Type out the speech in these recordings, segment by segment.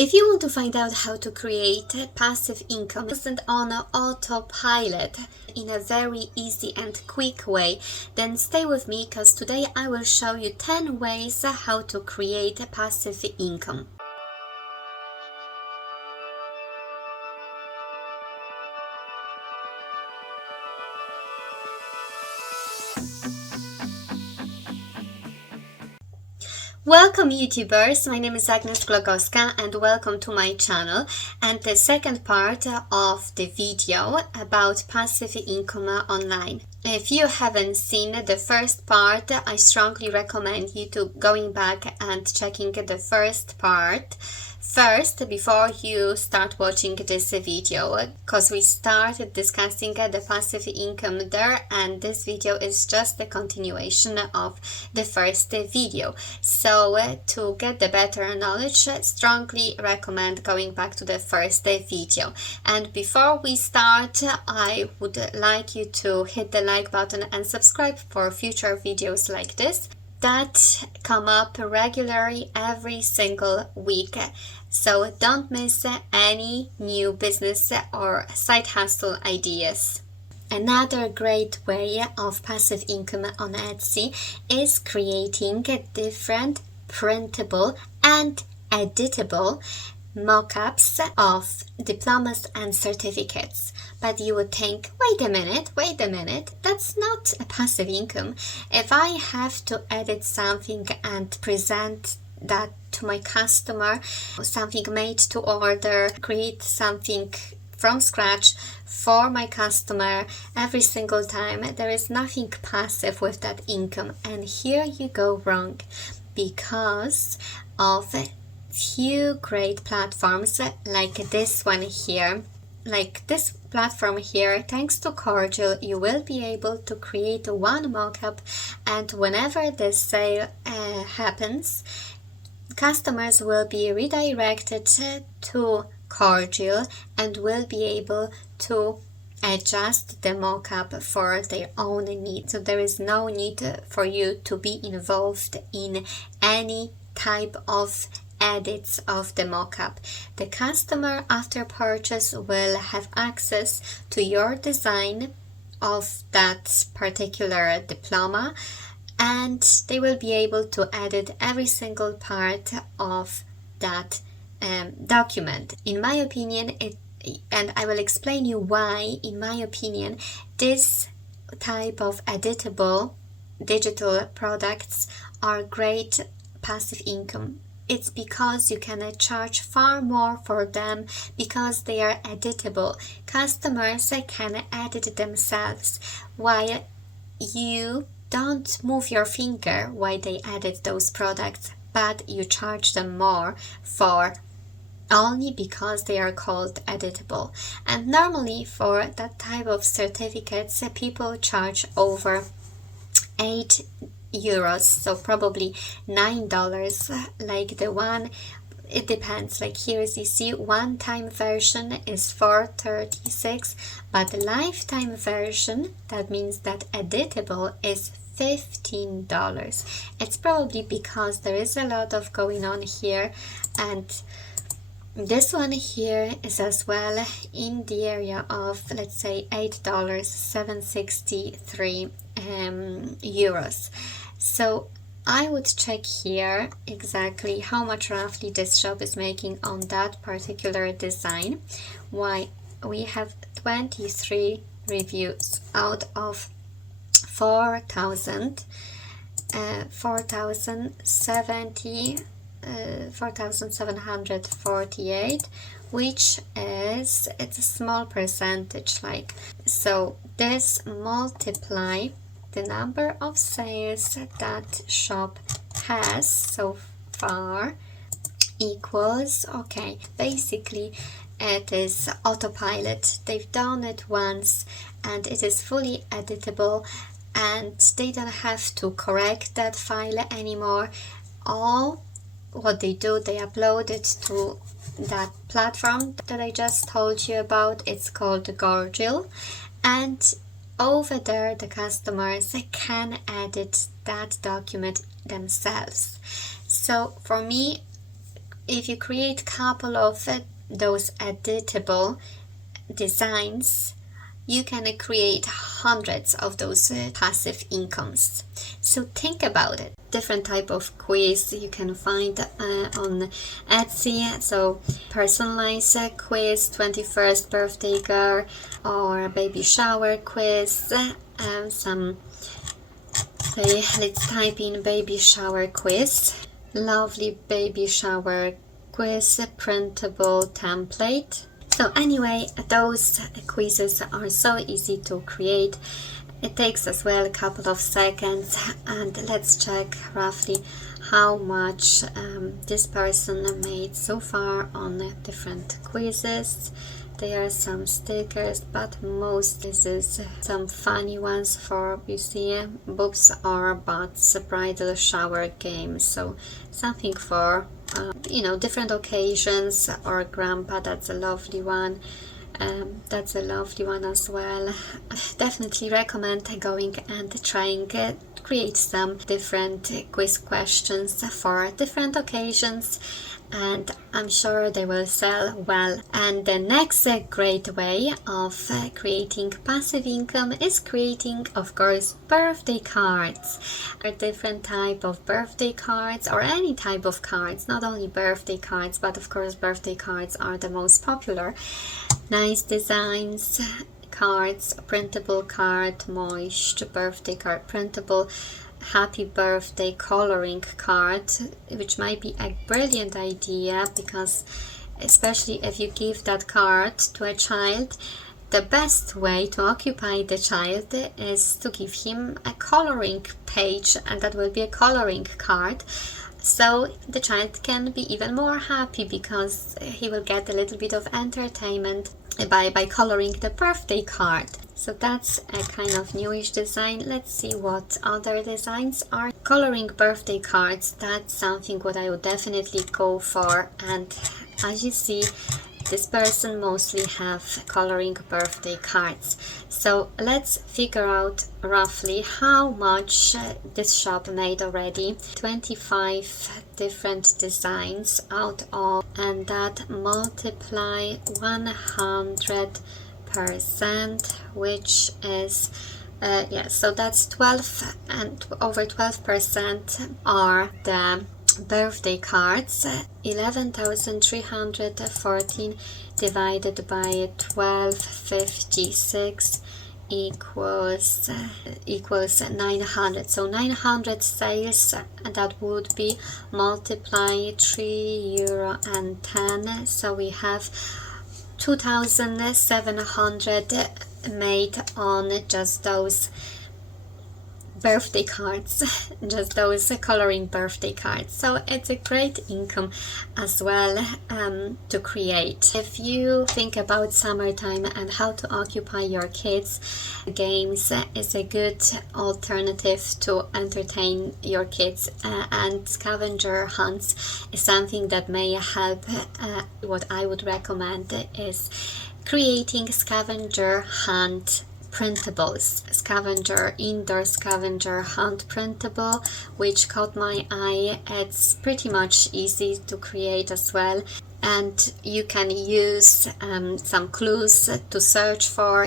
If you want to find out how to create passive income on autopilot in a very easy and quick way, then stay with me because today I will show you 10 ways how to create passive income. Welcome YouTubers, my name is Agnes and welcome to my channel and the second part of the video about passive income online. If you haven't seen the first part, I strongly recommend you to going back and checking the first part first before you start watching this video, because we started discussing the passive income there, and this video is just the continuation of the first video. So to get the better knowledge, strongly recommend going back to the first video. And before we start, I would like you to hit the like button and subscribe for future videos like this that come up regularly every single week. So don't miss any new business or side hustle ideas. Another great way of passive income on Etsy is creating different printable and editable mock-ups of diplomas and certificates. But you would think, wait a minute, that's not a passive income. If I have to edit something and present that to my customer, something made to order, create something from scratch for my customer every single time, there is nothing passive with that income. And here you go wrong, because of few great platforms like this one here. Like this platform here, thanks to Cordial, you will be able to create one mockup, and whenever the sale happens, customers will be redirected to Cordial and will be able to adjust the mockup for their own needs. So there is no need for you to be involved in any type of edits of the mockup. The customer after purchase will have access to your design of that particular diploma, and they will be able to edit every single part of that document. In my opinion, and I will explain you why, in my opinion, this type of editable digital products are great passive income. It's because you can charge far more for them because they are editable. Customers can edit themselves while you don't move your finger while they edit those products, but you charge them more for only because they are called editable. And normally for that type of certificates, people charge over €8, so probably $9, like the one, it depends. Like here, as you see, one-time version is $4.36, but the lifetime version, that means that editable, is $15. It's probably because there is a lot of going on here, and this one here is as well in the area of, let's say, $8, €7.63. So I would check here exactly how much roughly this shop is making on that particular design. Why, we have 23 reviews out of 4,748, which is, it's a small percentage, like, so this multiply the number of sales that shop has so far equals, okay, basically it is autopilot. They've done it once and it is fully editable, and they don't have to correct that file anymore. All what they do, they upload it to that platform that I just told you about. It's called Cordial, and over there the customers can edit that document themselves. So for me, if you create a couple of those editable designs, you can create hundreds of those passive incomes. So think about it. Different type of quiz you can find on Etsy. So personalized quiz, 21st birthday girl, or baby shower quiz. Say, let's type in baby shower quiz. Lovely baby shower quiz printable template. So anyway, those quizzes are so easy to create. It takes as well a couple of seconds, and let's check roughly how much this person made so far on different quizzes. There are some stickers, but most this is some funny ones for, you see, boobs or butts, bridal shower games. So something for different occasions, or grandpa. That's a lovely one. That's a lovely one as well. Definitely recommend going and trying to create some different quiz questions for different occasions, and I'm sure they will sell well. And the next great way of creating passive income is creating, of course, birthday cards. Or different type of birthday cards, or any type of cards, not only birthday cards, but of course birthday cards are the most popular. Nice designs, cards, printable card, moist birthday card, printable happy birthday coloring card, which might be a brilliant idea, because especially if you give that card to a child, the best way to occupy the child is to give him a coloring page, and that will be a coloring card. So the child can be even more happy, because he will get a little bit of entertainment by coloring the birthday card. So that's a kind of newish design. Let's see what other designs are. Coloring birthday cards, that's something what I would definitely go for. And as you see, this person mostly have coloring birthday cards. So let's figure out roughly how much this shop made already. 25 different designs out of, and that multiply 100%, which is so that's 12, and over 12% are the birthday cards. 11,314 divided by 1256 equals 900. So 900 sales, and that would be multiply €3.10. So we have 2,700 made on just those birthday cards, just those coloring birthday cards. So it's a great income as well to create. If you think about summertime and how to occupy your kids, games is a good alternative to entertain your kids, and scavenger hunts is something that may help. What I would recommend is creating scavenger hunt printables, indoor scavenger hunt printable, which caught my eye. It's pretty much easy to create as well, and you can use some clues to search for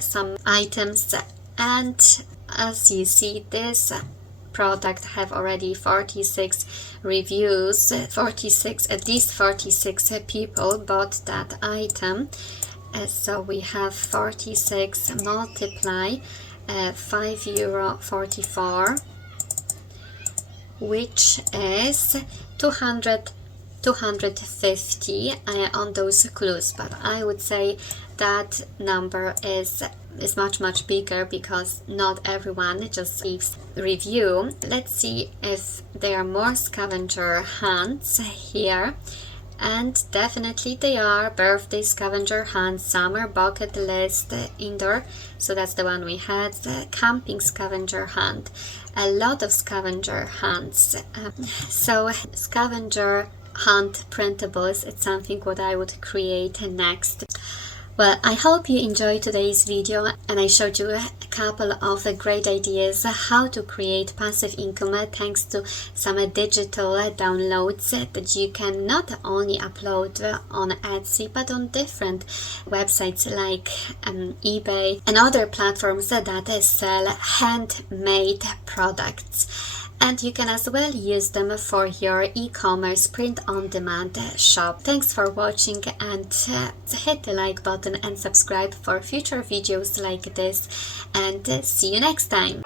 some items. And as you see, this product have already 46 reviews. At least 46 people bought that item. So we have 46 multiply €5.44, which is 250 on those clues. But I would say that number is much bigger, because not everyone just leaves review. Let's see if there are more scavenger hunts here. And definitely they are. Birthday scavenger hunt, summer bucket list, indoor, so that's the one we had. Camping scavenger hunt, a lot of scavenger hunts. So scavenger hunt printables, it's something what I would create next. Well, I hope you enjoyed today's video, and I showed you a couple of great ideas how to create passive income thanks to some digital downloads that you can not only upload on Etsy but on different websites like eBay and other platforms that sell handmade products. And you can as well use them for your e-commerce print-on-demand shop. Thanks for watching, and hit the like button and subscribe for future videos like this, and see you next time.